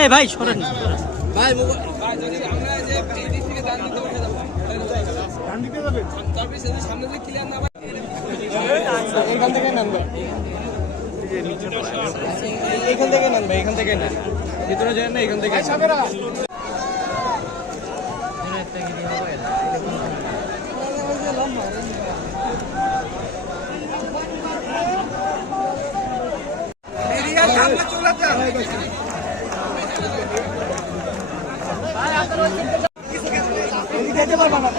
এই ভাই সরেন ভাই ভাই যদি আমরা যে এদিক থেকে ডান দিকে উঠে যাব ডান দিকে যাবে তারপরে যদি সামনে থেকে ক্লিয়ার না হয় এখান থেকে নামবে এখান থেকে নামবে এখান থেকে না ভিতরে যায় না এখান থেকে সাবেরা এরিয়া সামনে চলে যান ভাই আপনারা যেতে পারবা না